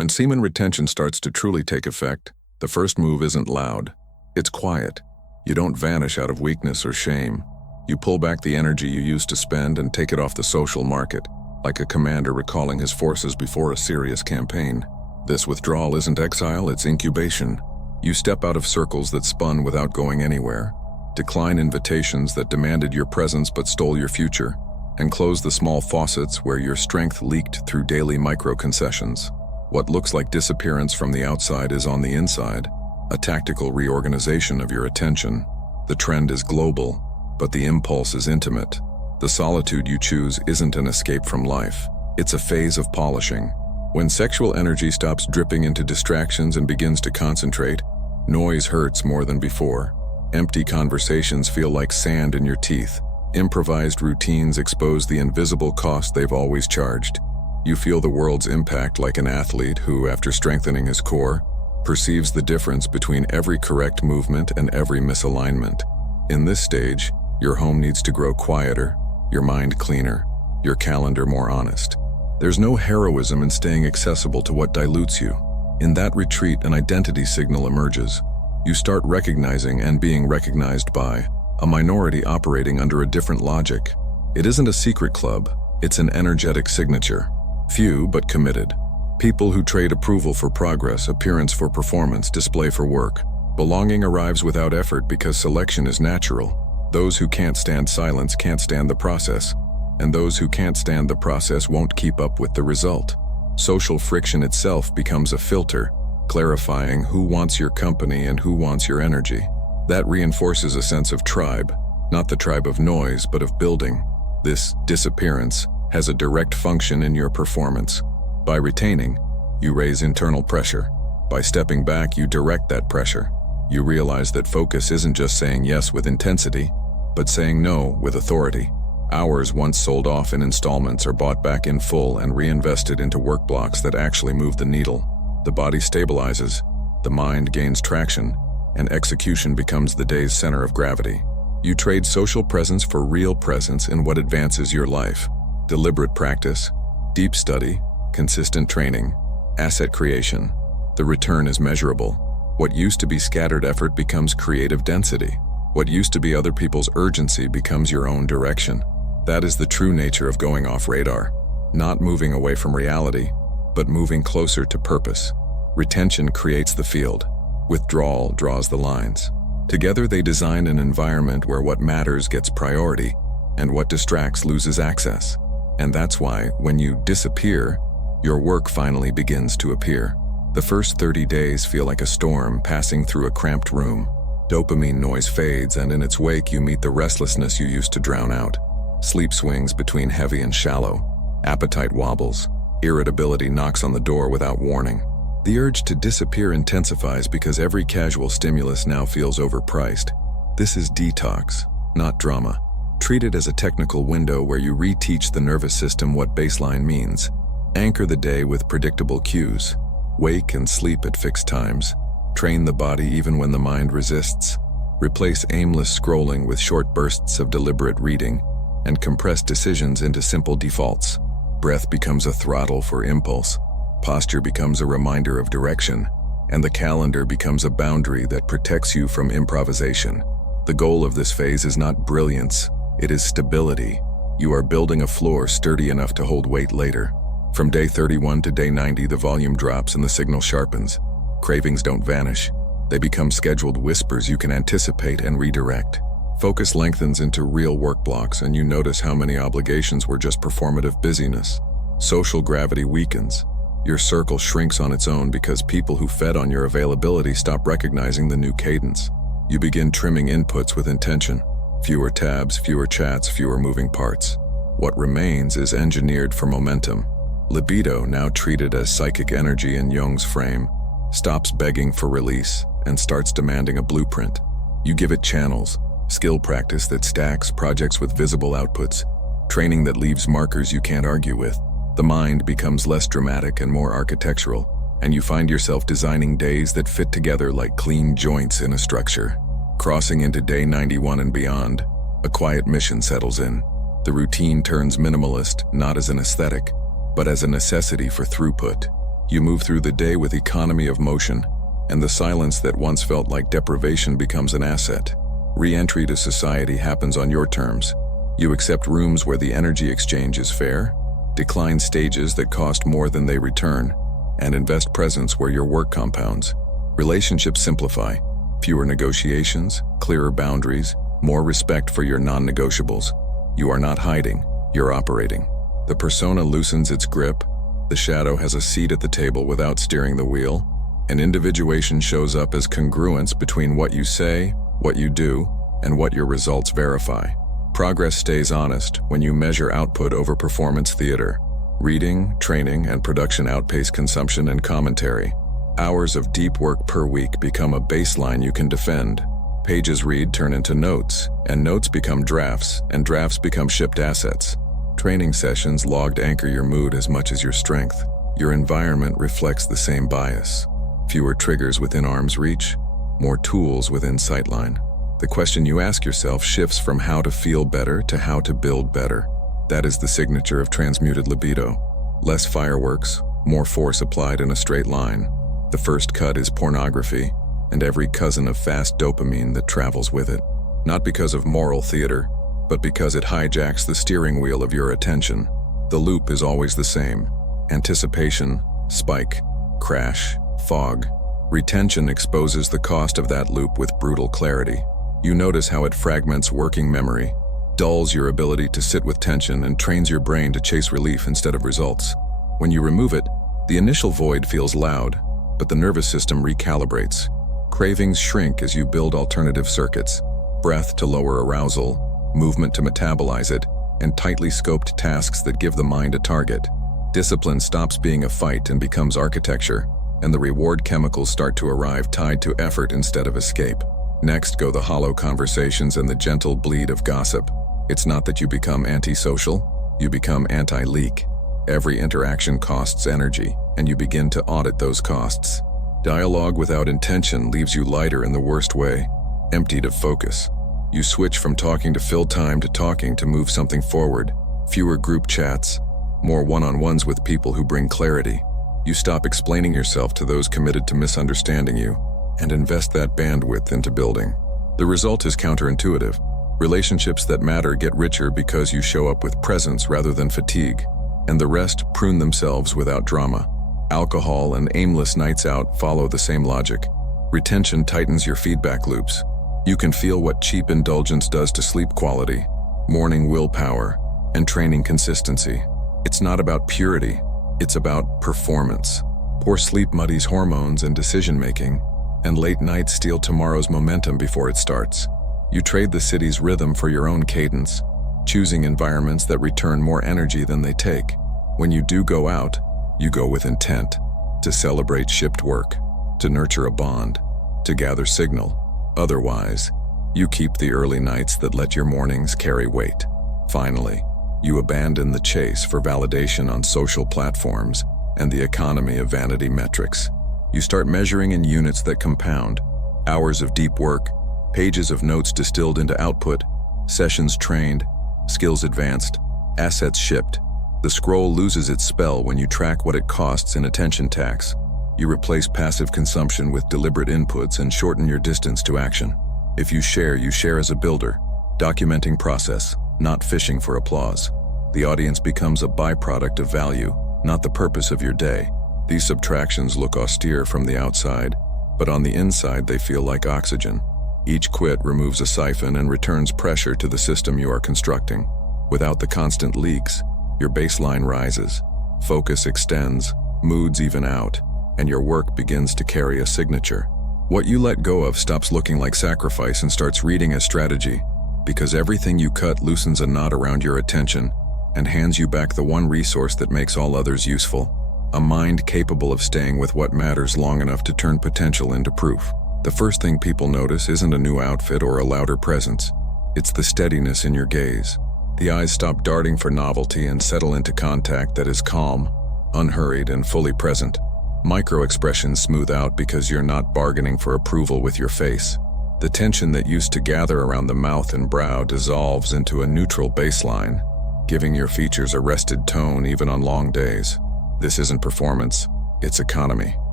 When semen retention starts to truly take effect, the first move isn't loud. It's quiet. You don't vanish out of weakness or shame. You pull back the energy you used to spend and take it off the social market, like a commander recalling his forces before a serious campaign. This withdrawal isn't exile, it's incubation. You step out of circles that spun without going anywhere, decline invitations that demanded your presence but stole your future, and close the small faucets where your strength leaked through daily micro-concessions. What looks like disappearance from the outside is on the inside, a tactical reorganization of your attention. The trend is global, but the impulse is intimate. The solitude you choose isn't an escape from life. It's a phase of polishing. When sexual energy stops dripping into distractions and begins to concentrate, noise hurts more than before. Empty conversations feel like sand in your teeth. Improvised routines expose the invisible cost they've always charged. You feel the world's impact like an athlete who, after strengthening his core, perceives the difference between every correct movement and every misalignment. In this stage, your home needs to grow quieter, your mind cleaner, your calendar more honest. There's no heroism in staying accessible to what dilutes you. In that retreat, an identity signal emerges. You start recognizing and being recognized by a minority operating under a different logic. It isn't a secret club, it's an energetic signature. Few but committed. People who trade approval for progress, appearance for performance, display for work. Belonging arrives without effort because selection is natural. Those who can't stand silence can't stand the process. And those who can't stand the process won't keep up with the result. Social friction itself becomes a filter, clarifying who wants your company and who wants your energy. That reinforces a sense of tribe, not the tribe of noise, but of building. This disappearance has a direct function in your performance. By retaining, you raise internal pressure. By stepping back, you direct that pressure. You realize that focus isn't just saying yes with intensity, but saying no with authority. Hours once sold off in installments are bought back in full and reinvested into work blocks that actually move the needle. The body stabilizes, the mind gains traction, and execution becomes the day's center of gravity. You trade social presence for real presence in what advances your life. Deliberate practice, deep study, consistent training, asset creation. The return is measurable. What used to be scattered effort becomes creative density. What used to be other people's urgency becomes your own direction. That is the true nature of going off radar. Not moving away from reality, but moving closer to purpose. Retention creates the field. Withdrawal draws the lines. Together they design an environment where what matters gets priority, and what distracts loses access. And that's why, when you disappear, your work finally begins to appear. The first 30 days feel like a storm passing through a cramped room. Dopamine noise fades, and in its wake you meet the restlessness you used to drown out. Sleep swings between heavy and shallow. Appetite wobbles. Irritability knocks on the door without warning. The urge to disappear intensifies because every casual stimulus now feels overpriced. This is detox, not drama. Treat it as a technical window where you reteach the nervous system what baseline means. Anchor the day with predictable cues. Wake and sleep at fixed times. Train the body even when the mind resists. Replace aimless scrolling with short bursts of deliberate reading, and compress decisions into simple defaults. Breath becomes a throttle for impulse. Posture becomes a reminder of direction, and the calendar becomes a boundary that protects you from improvisation. The goal of this phase is not brilliance, it is stability. You are building a floor sturdy enough to hold weight later. From day 31 to day 90, the volume drops and the signal sharpens. Cravings don't vanish. They become scheduled whispers you can anticipate and redirect. Focus lengthens into real work blocks, and you notice how many obligations were just performative busyness. Social gravity weakens. Your circle shrinks on its own because people who fed on your availability stop recognizing the new cadence. You begin trimming inputs with intention. Fewer tabs, fewer chats, fewer moving parts. What remains is engineered for momentum. Libido, now treated as psychic energy in Jung's frame, stops begging for release and starts demanding a blueprint. You give it channels, skill practice that stacks projects with visible outputs, training that leaves markers you can't argue with. The mind becomes less dramatic and more architectural, and you find yourself designing days that fit together like clean joints in a structure. Crossing into day 91 and beyond, a quiet mission settles in. The routine turns minimalist, not as an aesthetic, but as a necessity for throughput. You move through the day with economy of motion, and the silence that once felt like deprivation becomes an asset. Re-entry to society happens on your terms. You accept rooms where the energy exchange is fair, decline stages that cost more than they return, and invest presence where your work compounds. Relationships simplify. Fewer negotiations, clearer boundaries, more respect for your non-negotiables. You are not hiding, you're operating. The persona loosens its grip, the shadow has a seat at the table without steering the wheel, and individuation shows up as congruence between what you say, what you do, and what your results verify. Progress stays honest when you measure output over performance theater. Reading, training, and production outpace consumption and commentary. Hours of deep work per week become a baseline you can defend. Pages read turn into notes, and notes become drafts, and drafts become shipped assets. Training sessions logged anchor your mood as much as your strength. Your environment reflects the same bias. Fewer triggers within arm's reach, more tools within sightline. The question you ask yourself shifts from how to feel better to how to build better. That is the signature of transmuted libido. Less fireworks, more force applied in a straight line. The first cut is pornography, and every cousin of fast dopamine that travels with it. Not because of moral theater, but because it hijacks the steering wheel of your attention. The loop is always the same. Anticipation, spike, crash, fog. Retention exposes the cost of that loop with brutal clarity. You notice how it fragments working memory, dulls your ability to sit with tension, and trains your brain to chase relief instead of results. When you remove it, the initial void feels loud, but the nervous system recalibrates. Cravings shrink as you build alternative circuits, breath to lower arousal, movement to metabolize it, and tightly scoped tasks that give the mind a target. Discipline stops being a fight and becomes architecture, and the reward chemicals start to arrive tied to effort instead of escape. Next go the hollow conversations and the gentle bleed of gossip. It's not that you become antisocial, you become anti-leak. Every interaction costs energy, and you begin to audit those costs. Dialogue without intention leaves you lighter in the worst way, emptied of focus. You switch from talking to fill time to talking to move something forward. Fewer group chats, more one-on-ones with people who bring clarity. You stop explaining yourself to those committed to misunderstanding you, and invest that bandwidth into building. The result is counterintuitive. Relationships that matter get richer because you show up with presence rather than fatigue, and the rest prune themselves without drama. Alcohol and aimless nights out follow the same logic. Retention tightens your feedback loops. You can feel what cheap indulgence does to sleep quality, morning willpower, and training consistency. It's not about purity, it's about performance. Poor sleep muddies hormones and decision-making, and late nights steal tomorrow's momentum before it starts. You trade the city's rhythm for your own cadence, choosing environments that return more energy than they take. When you do go out, you go with intent, to celebrate shipped work, to nurture a bond, to gather signal. Otherwise, you keep the early nights that let your mornings carry weight. Finally, you abandon the chase for validation on social platforms and the economy of vanity metrics. You start measuring in units that compound. Hours of deep work, pages of notes distilled into output, sessions trained, skills advanced, assets shipped. The scroll loses its spell when you track what it costs in attention tax. You replace passive consumption with deliberate inputs and shorten your distance to action. If you share as a builder, documenting process, not fishing for applause. The audience becomes a byproduct of value, not the purpose of your day. These subtractions look austere from the outside, but on the inside they feel like oxygen. Each quit removes a siphon and returns pressure to the system you are constructing. Without the constant leaks, your baseline rises, focus extends, moods even out, and your work begins to carry a signature. What you let go of stops looking like sacrifice and starts reading as strategy, because everything you cut loosens a knot around your attention and hands you back the one resource that makes all others useful. A mind capable of staying with what matters long enough to turn potential into proof. The first thing people notice isn't a new outfit or a louder presence. It's the steadiness in your gaze. The eyes stop darting for novelty and settle into contact that is calm, unhurried, and fully present. Micro-expressions smooth out because you're not bargaining for approval with your face. The tension that used to gather around the mouth and brow dissolves into a neutral baseline, giving your features a rested tone even on long days. This isn't performance. It's economy.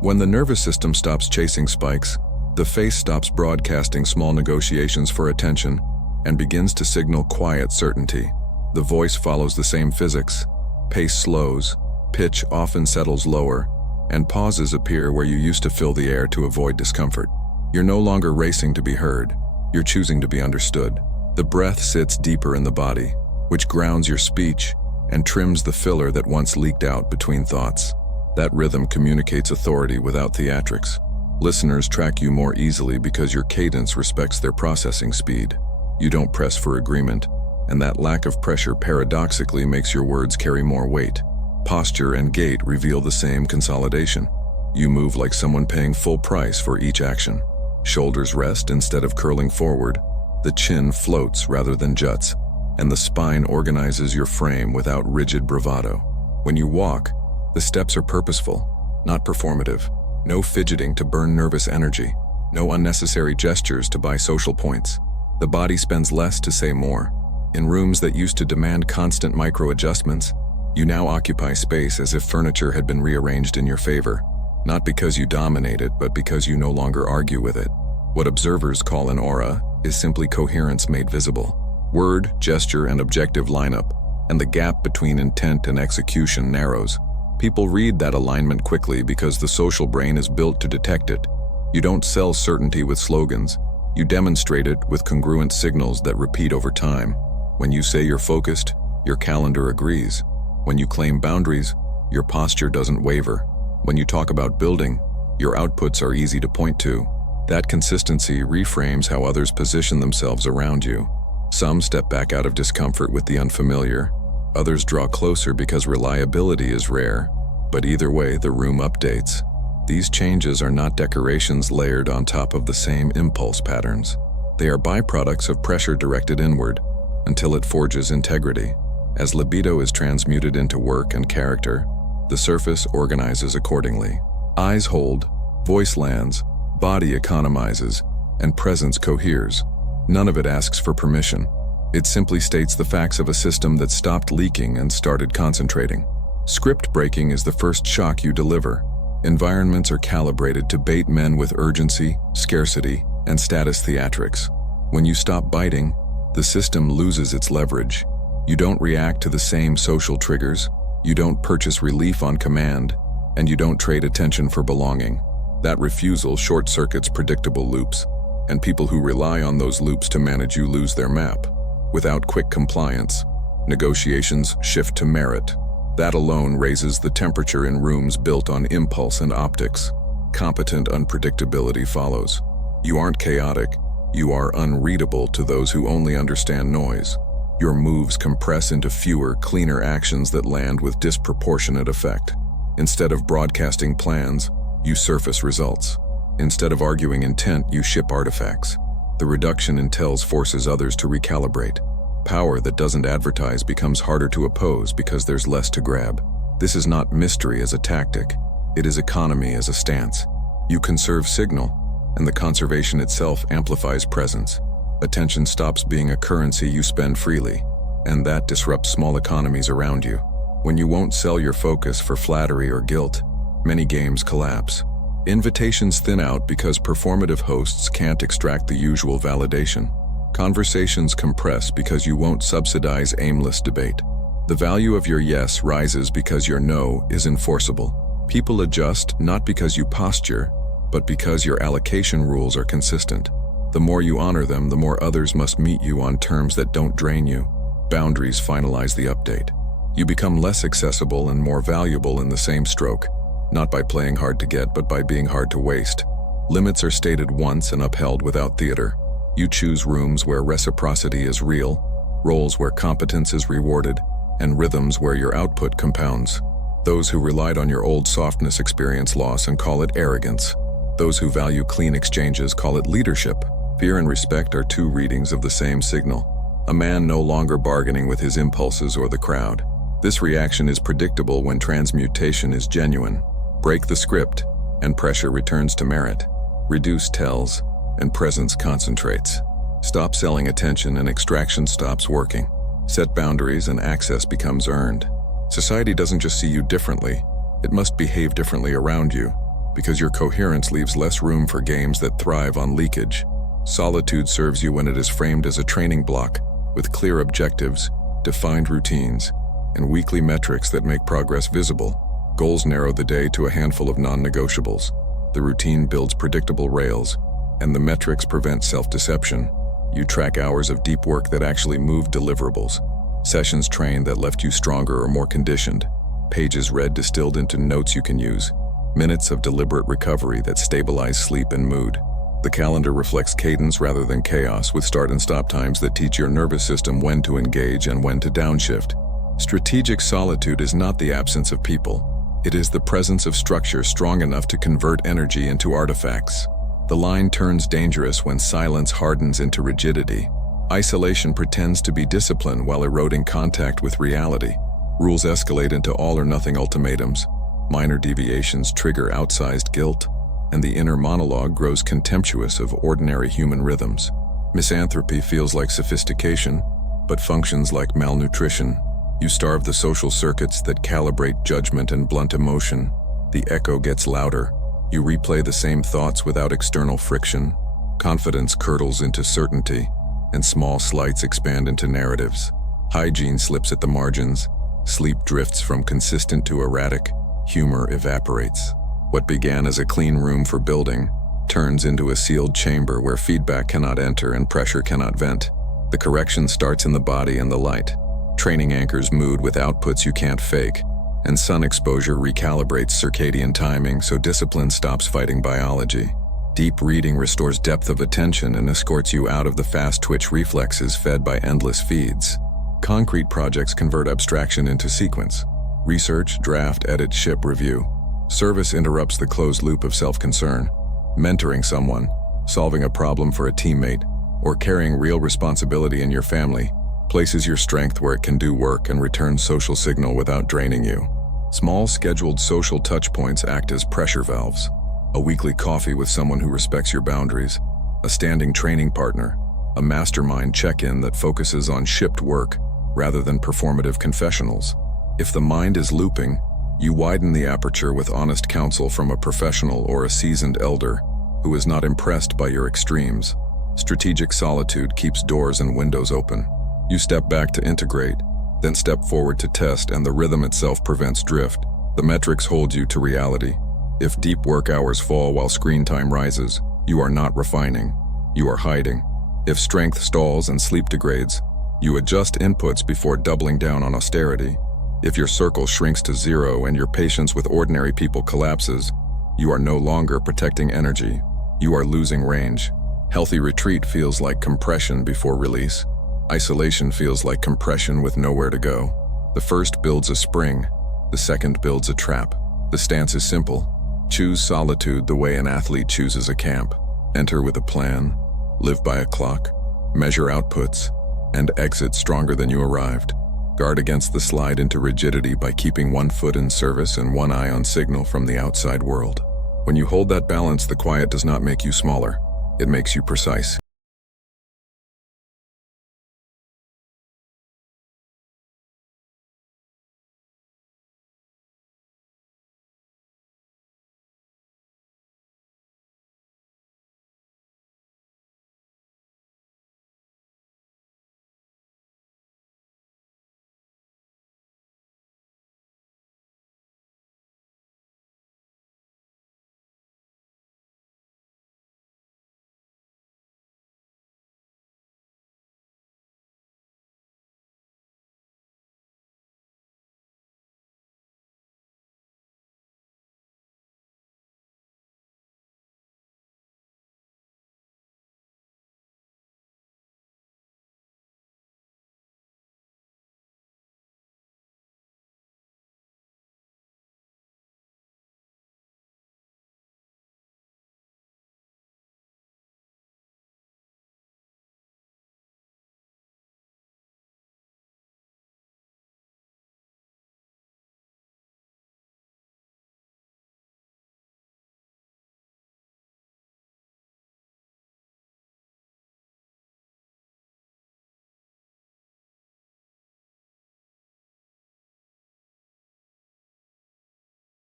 When the nervous system stops chasing spikes, the face stops broadcasting small negotiations for attention and begins to signal quiet certainty. The voice follows the same physics. Pace slows, pitch often settles lower, and pauses appear where you used to fill the air to avoid discomfort. You're no longer racing to be heard. You're choosing to be understood. The breath sits deeper in the body, which grounds your speech and trims the filler that once leaked out between thoughts. That rhythm communicates authority without theatrics. Listeners track you more easily because your cadence respects their processing speed. You don't press for agreement, and that lack of pressure paradoxically makes your words carry more weight. Posture and gait reveal the same consolidation. You move like someone paying full price for each action. Shoulders rest instead of curling forward. The chin floats rather than juts, and the spine organizes your frame without rigid bravado. When you walk, the steps are purposeful, not performative. No fidgeting to burn nervous energy. No unnecessary gestures to buy social points. The body spends less to say more. In rooms that used to demand constant micro-adjustments, you now occupy space as if furniture had been rearranged in your favor. Not because you dominate it, but because you no longer argue with it. What observers call an aura is simply coherence made visible. Word, gesture, and objective line up, and the gap between intent and execution narrows. People read that alignment quickly because the social brain is built to detect it. You don't sell certainty with slogans. You demonstrate it with congruent signals that repeat over time. When you say you're focused, your calendar agrees. When you claim boundaries, your posture doesn't waver. When you talk about building, your outputs are easy to point to. That consistency reframes how others position themselves around you. Some step back out of discomfort with the unfamiliar. Others draw closer because reliability is rare. But either way, the room updates. These changes are not decorations layered on top of the same impulse patterns. They are byproducts of pressure directed inward until it forges integrity. As libido is transmuted into work and character, the surface organizes accordingly. Eyes hold, voice lands, body economizes, and presence coheres. None of it asks for permission. It simply states the facts of a system that stopped leaking and started concentrating. Script breaking is the first shock you deliver. Environments are calibrated to bait men with urgency, scarcity, and status theatrics. When you stop biting, the system loses its leverage. You don't react to the same social triggers, you don't purchase relief on command, and you don't trade attention for belonging. That refusal short-circuits predictable loops, and people who rely on those loops to manage you lose their map. Without quick compliance, negotiations shift to merit. That alone raises the temperature in rooms built on impulse and optics. Competent unpredictability follows. You aren't chaotic, you are unreadable to those who only understand noise. Your moves compress into fewer, cleaner actions that land with disproportionate effect. Instead of broadcasting plans, you surface results. Instead of arguing intent, you ship artifacts. The reduction in tells forces others to recalibrate. Power that doesn't advertise becomes harder to oppose because there's less to grab. This is not mystery as a tactic. It is economy as a stance. You conserve signal, and the conservation itself amplifies presence. Attention stops being a currency you spend freely, and that disrupts small economies around you. When you won't sell your focus for flattery or guilt, many games collapse. Invitations thin out because performative hosts can't extract the usual validation. Conversations compress because you won't subsidize aimless debate. The value of your yes rises because your no is enforceable. People adjust not because you posture, but because your allocation rules are consistent. The more you honor them, the more others must meet you on terms that don't drain you. Boundaries finalize the update. You become less accessible and more valuable in the same stroke, not by playing hard to get, but by being hard to waste. Limits are stated once and upheld without theater. You choose rooms where reciprocity is real, roles where competence is rewarded, and rhythms where your output compounds. Those who relied on your old softness experience loss and call it arrogance. Those who value clean exchanges call it leadership. Fear and respect are two readings of the same signal. A man no longer bargaining with his impulses or the crowd. This reaction is predictable when transmutation is genuine. Break the script, and pressure returns to merit. Reduce tells, and presence concentrates. Stop selling attention and extraction stops working. Set boundaries and access becomes earned. Society doesn't just see you differently, It must behave differently around you, because your coherence leaves less room for games that thrive on leakage. Solitude serves you when it is framed as a training block, with clear objectives, defined routines, and weekly metrics that make progress visible. Goals narrow the day to a handful of non-negotiables. The routine builds predictable rails, and the metrics prevent self-deception. You track hours of deep work that actually move deliverables, sessions trained that left you stronger or more conditioned, pages read distilled into notes you can use, minutes of deliberate recovery that stabilize sleep and mood. The calendar reflects cadence rather than chaos, with start and stop times that teach your nervous system when to engage and when to downshift. Strategic solitude is not the absence of people. It is the presence of structure strong enough to convert energy into artifacts. The line turns dangerous when silence hardens into rigidity. Isolation pretends to be discipline while eroding contact with reality. Rules escalate into all-or-nothing ultimatums. Minor deviations trigger outsized guilt, and the inner monologue grows contemptuous of ordinary human rhythms. Misanthropy feels like sophistication, but functions like malnutrition. You starve the social circuits that calibrate judgment and blunt emotion. The echo gets louder. You replay the same thoughts without external friction. Confidence curdles into certainty, and small slights expand into narratives. Hygiene slips at the margins. Sleep drifts from consistent to erratic. Humor evaporates. What began as a clean room for building turns into a sealed chamber where feedback cannot enter and pressure cannot vent. The correction starts in the body and the light. Training anchors mood with outputs you can't fake, and sun exposure recalibrates circadian timing so discipline stops fighting biology. Deep reading restores depth of attention and escorts you out of the fast-twitch reflexes fed by endless feeds. Concrete projects convert abstraction into sequence. Research, draft, edit, ship, review. Service interrupts the closed loop of self-concern. Mentoring someone, solving a problem for a teammate, or carrying real responsibility in your family places your strength where it can do work and return social signal without draining you. Small scheduled social touchpoints act as pressure valves. A weekly coffee with someone who respects your boundaries, a standing training partner, a mastermind check-in that focuses on shipped work rather than performative confessionals. If the mind is looping, you widen the aperture with honest counsel from a professional or a seasoned elder who is not impressed by your extremes. Strategic solitude keeps doors and windows open. You step back to integrate, then step forward to test, and the rhythm itself prevents drift. The metrics hold you to reality. If deep work hours fall while screen time rises, you are not refining, you are hiding. If strength stalls and sleep degrades, you adjust inputs before doubling down on austerity. If your circle shrinks to zero and your patience with ordinary people collapses, you are no longer protecting energy, you are losing range. Healthy retreat feels like compression before release. Isolation feels like compression with nowhere to go. The first builds a spring, the second builds a trap. The stance is simple. Choose solitude the way an athlete chooses a camp. Enter with a plan, live by a clock, measure outputs, and exit stronger than you arrived. Guard against the slide into rigidity by keeping one foot in service and one eye on signal from the outside world. When you hold that balance, the quiet does not make you smaller. It makes you precise.